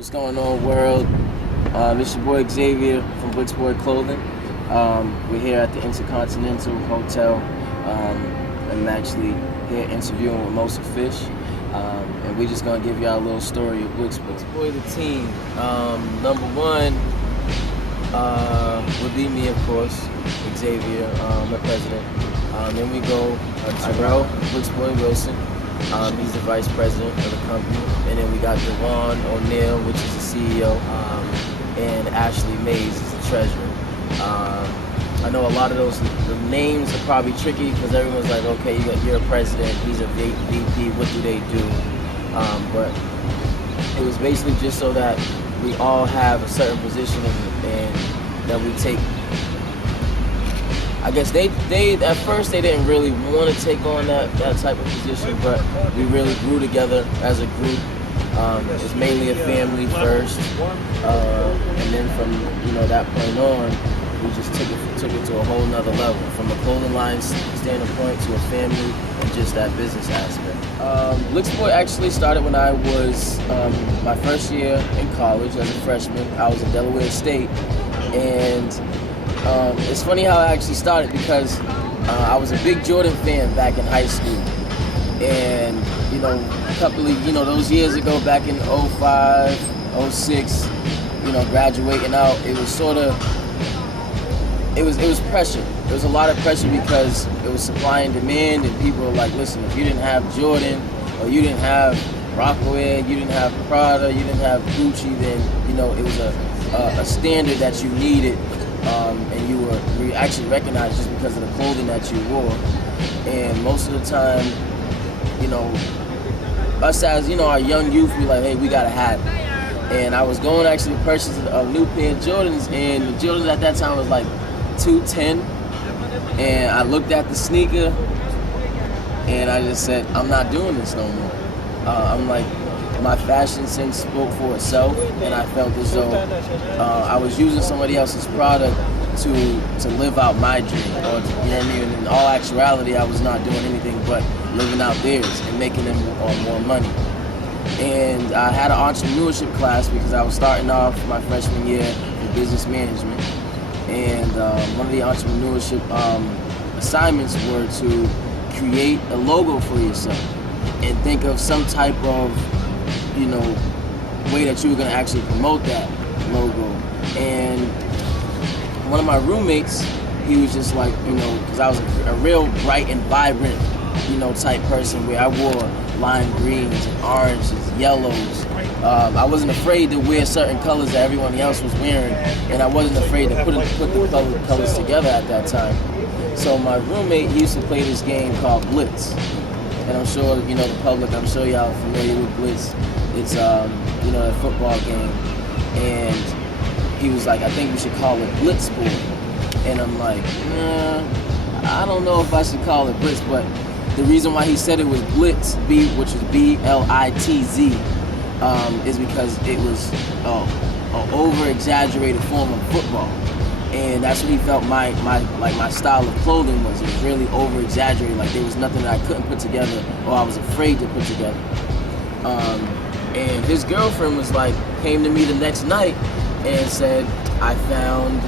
What's going on, world? It's your boy Xavier from Blixboy Clothing. We're here at the Intercontinental Hotel. I'm actually here interviewing with Mos Offish. And we're just going to give y'all a little story of Blixboy, the team. Number one would be me, of course, Xavier, the president. Then we go Terrell Blixboy Wilson. He's the vice president of the company. And then we got Devon O'Neill, which is the CEO, and Ashley Mays is the treasurer. I know a lot of the names are probably tricky because everyone's like, okay, you're a president, he's a VP, what do they do? But it was basically just so that we all have a certain position and that we take. I guess they at first they didn't really want to take on that type of position, but we really grew together as a group. It was mainly a family first, and then from that point on, we just took it to a whole nother level, from a clothing line standpoint to a family and just that business aspect. Blixboy actually started when I was my first year in college as a freshman. I was at Delaware State, and it's funny how I actually started because I was a big Jordan fan back in high school. And, a couple of, those years ago, back in 05, 06, graduating out, it was sort of, it was pressure. There was a lot of pressure because it was supply and demand, and people were like, listen, if you didn't have Jordan, or you didn't have Rockaway, you didn't have Prada, you didn't have Gucci, then, it was a standard that you needed. And you were actually recognized just because of the clothing that you wore. And most of the time, us as, our young youth, we like, hey, we gotta have it. And I was going to actually purchase a new pair of Jordans, and the Jordans at that time was like $210. And I looked at the sneaker, and I just said, I'm not doing this no more. I'm like, my fashion sense spoke for itself, and I felt as though I was using somebody else's product to live out my dream, or you know what I mean. In all actuality, I was not doing anything but living out theirs and making them more money. And I had an entrepreneurship class because I was starting off my freshman year in business management, and one of the entrepreneurship assignments were to create a logo for yourself and think of some type of way that you were going to actually promote that logo. And one of my roommates, he was just like, because I was a real bright and vibrant, type person where I wore lime greens and oranges, yellows. I wasn't afraid to wear certain colors that everyone else was wearing, and I wasn't afraid to put the colors together at that time. So my roommate, he used to play this game called Blitz. And I'm sure, the public, I'm sure y'all are familiar with Blitz. It's, a football game. And he was like, I think we should call it Blixboy. And I'm like, I don't know if I should call it Blitz, but the reason why he said it was Blitz, which is B-L-I-T-Z, is because it was an over-exaggerated form of football. And that's what he felt my style of clothing was. It was really over-exaggerated. Like there was nothing that I couldn't put together or I was afraid to put together. And his girlfriend came to me the next night and said, I found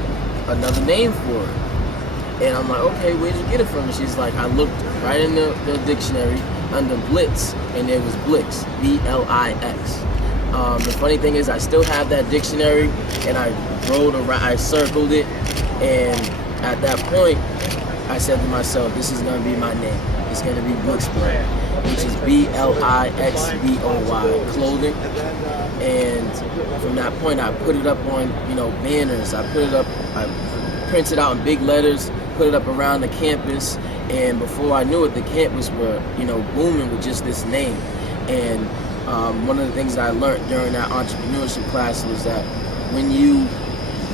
another name for it. And I'm like, okay, where'd you get it from? And she's like, I looked right in the dictionary under Blitz, and there was Blix, B-L-I-X. The funny thing is I still have that dictionary, and I circled it, and at that point, I said to myself, this is going to be my name. It's going to be Blixboy, which is B-L-I-X-B-O-Y, clothing. And from that point, I put it up on, banners. I printed out in big letters, put it up around the campus, and before I knew it, the campus were, booming with just this name. And one of the things that I learned during that entrepreneurship class was that when you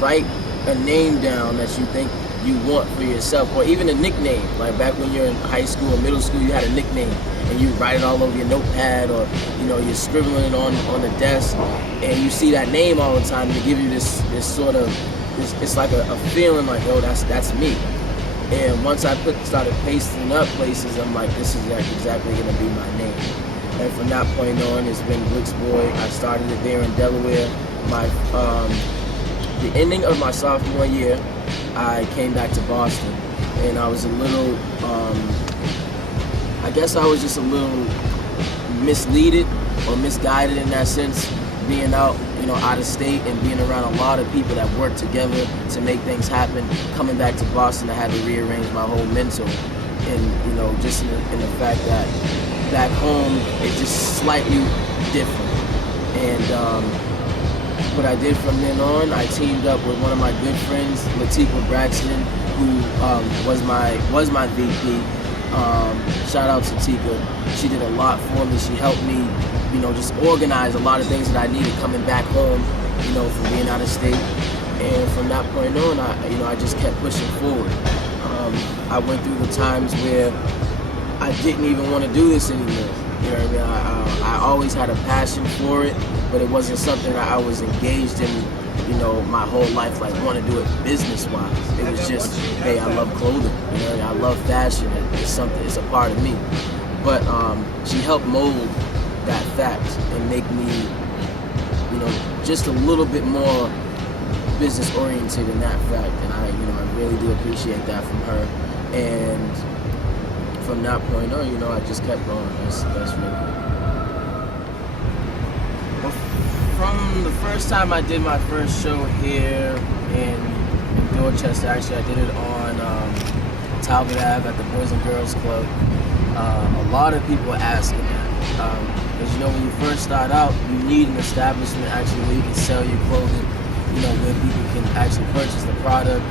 write a name down that you think you want for yourself, or even a nickname, like back when you're in high school or middle school, you had a nickname and you write it all over your notepad, or you're scribbling it on the desk, and you see that name all the time to give you this sort of, it's like a feeling like, oh, that's me. And once I started pasting up places, I'm like, this is exactly gonna be my name. And from that point on, it's been Blixboy. I started it there in Delaware. The ending of my sophomore year, I came back to Boston, and I was a little, I guess I was just a little misleaded or misguided in that sense, being out, out of state and being around a lot of people that work together to make things happen. Coming back to Boston, I had to rearrange my whole mental, and just in the fact that back home it's just slightly different. And what I did from then on, I teamed up with one of my good friends, Pt.1, who was my VP. Shout out to Tika. She did a lot for me. She helped me, just organize a lot of things that I needed coming back home, from being out of state. And from that point on, I just kept pushing forward. I went through the times where I didn't even want to do this anymore. You know what I mean? I always had a passion for it, but it wasn't something that I was engaged in, my whole life, like want to do it business-wise. It was just, hey, I love clothing, I love fashion, it's a part of me. But she helped mold that fact and make me, just a little bit more business-oriented in that fact, and I really do appreciate that from her. And from that point on, I just kept going. That's really. Well, from the first time I did my first show here in Dorchester, actually I did it on Talbot Ave at the Boys and Girls Club. A lot of people asking that. Because when you first start out, you need an establishment actually where you can sell your clothing, where people can actually purchase the product,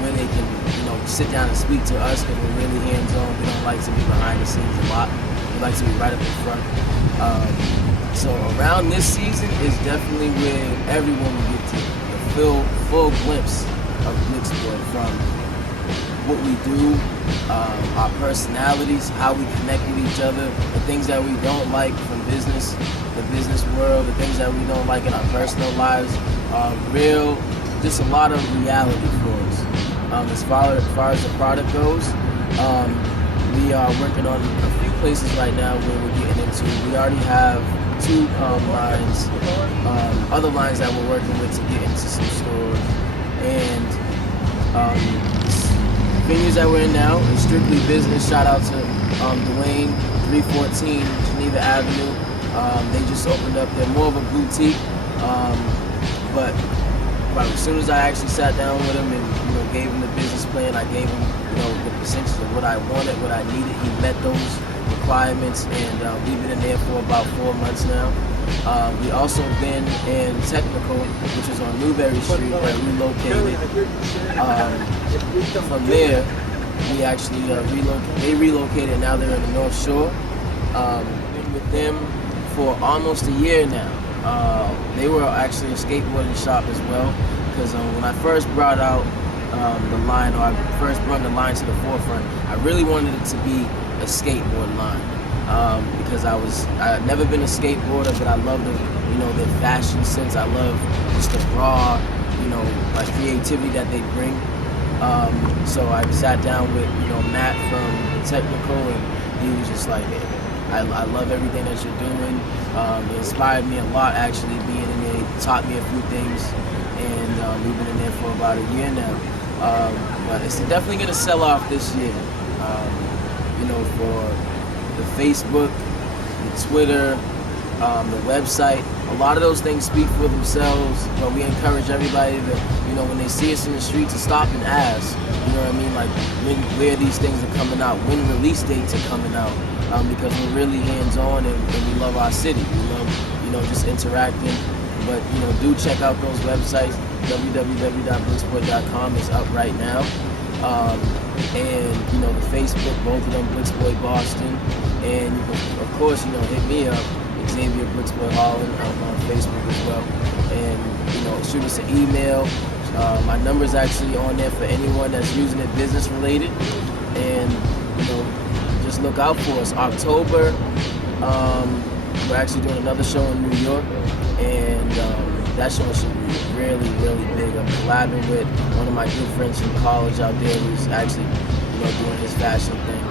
where they can, sit down and speak to us, because we're really hands-on. We don't like to be behind the scenes a lot. We like to be right up in front. So around this season is definitely where everyone will get to a full glimpse of Blixboy, from what we do, our personalities, how we connect with each other, the things that we don't like from business, the business world, the things that we don't like in our personal lives, real, just a lot of reality for us. As far as the product goes, we are working on a few places right now where we're getting into. We already have two lines, other lines that we're working with to get into some stores. And venues that we're in now is strictly business. Shout out to Dwayne, 314 Geneva Avenue. They just opened up. They're more of a boutique, but as soon as I actually sat down with him and gave him the business plan, I gave him the percentage of what I wanted, what I needed. He met those requirements, and we've been in there for about 4 months now. We also been in Technical, which is on Newberry Street, that relocated. From there, we actually they relocated. Now they're in the North Shore. Been with them for almost a year now. They were actually a skateboarding shop as well, because when I first brought out the line, or I first brought the line to the forefront, I really wanted it to be a skateboard line, because I had never been a skateboarder, but I love the fashion sense. I love just the raw, like creativity that they bring. So I sat down with Matt from Technical, and he was just like, I love everything that you're doing. It inspired me a lot, actually, being in there. It taught me a few things, and we've been in there for about a year now. But it's definitely going to sell off this year. For the Facebook, the Twitter, the website, a lot of those things speak for themselves, but we encourage everybody to, when they see us in the street, to stop and ask, like where these things are coming out, when release dates are coming out, because we're really hands-on, and we love our city. We love, just interacting, but, do check out those websites. www.blixboy.com is up right now. And, the Facebook, both of them, Blixboy Boston, and you can, of course, hit me up, Xavier Holland, on Facebook as well, and, shoot us an email. My number's actually on there for anyone that's using it business related, and, just look out for us. October, we're actually doing another show in New York, and that show should be really, really big. I'm collabing with one of my good friends from college out there who's actually, doing his fashion thing.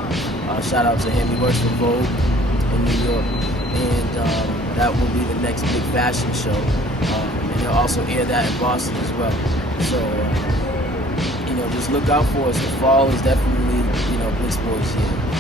Shout out to him. He works for Vogue, in New York, and that will be the next big fashion show. And they'll also air that in Boston as well. So, just look out for us. The fall is definitely, Blixboy's year.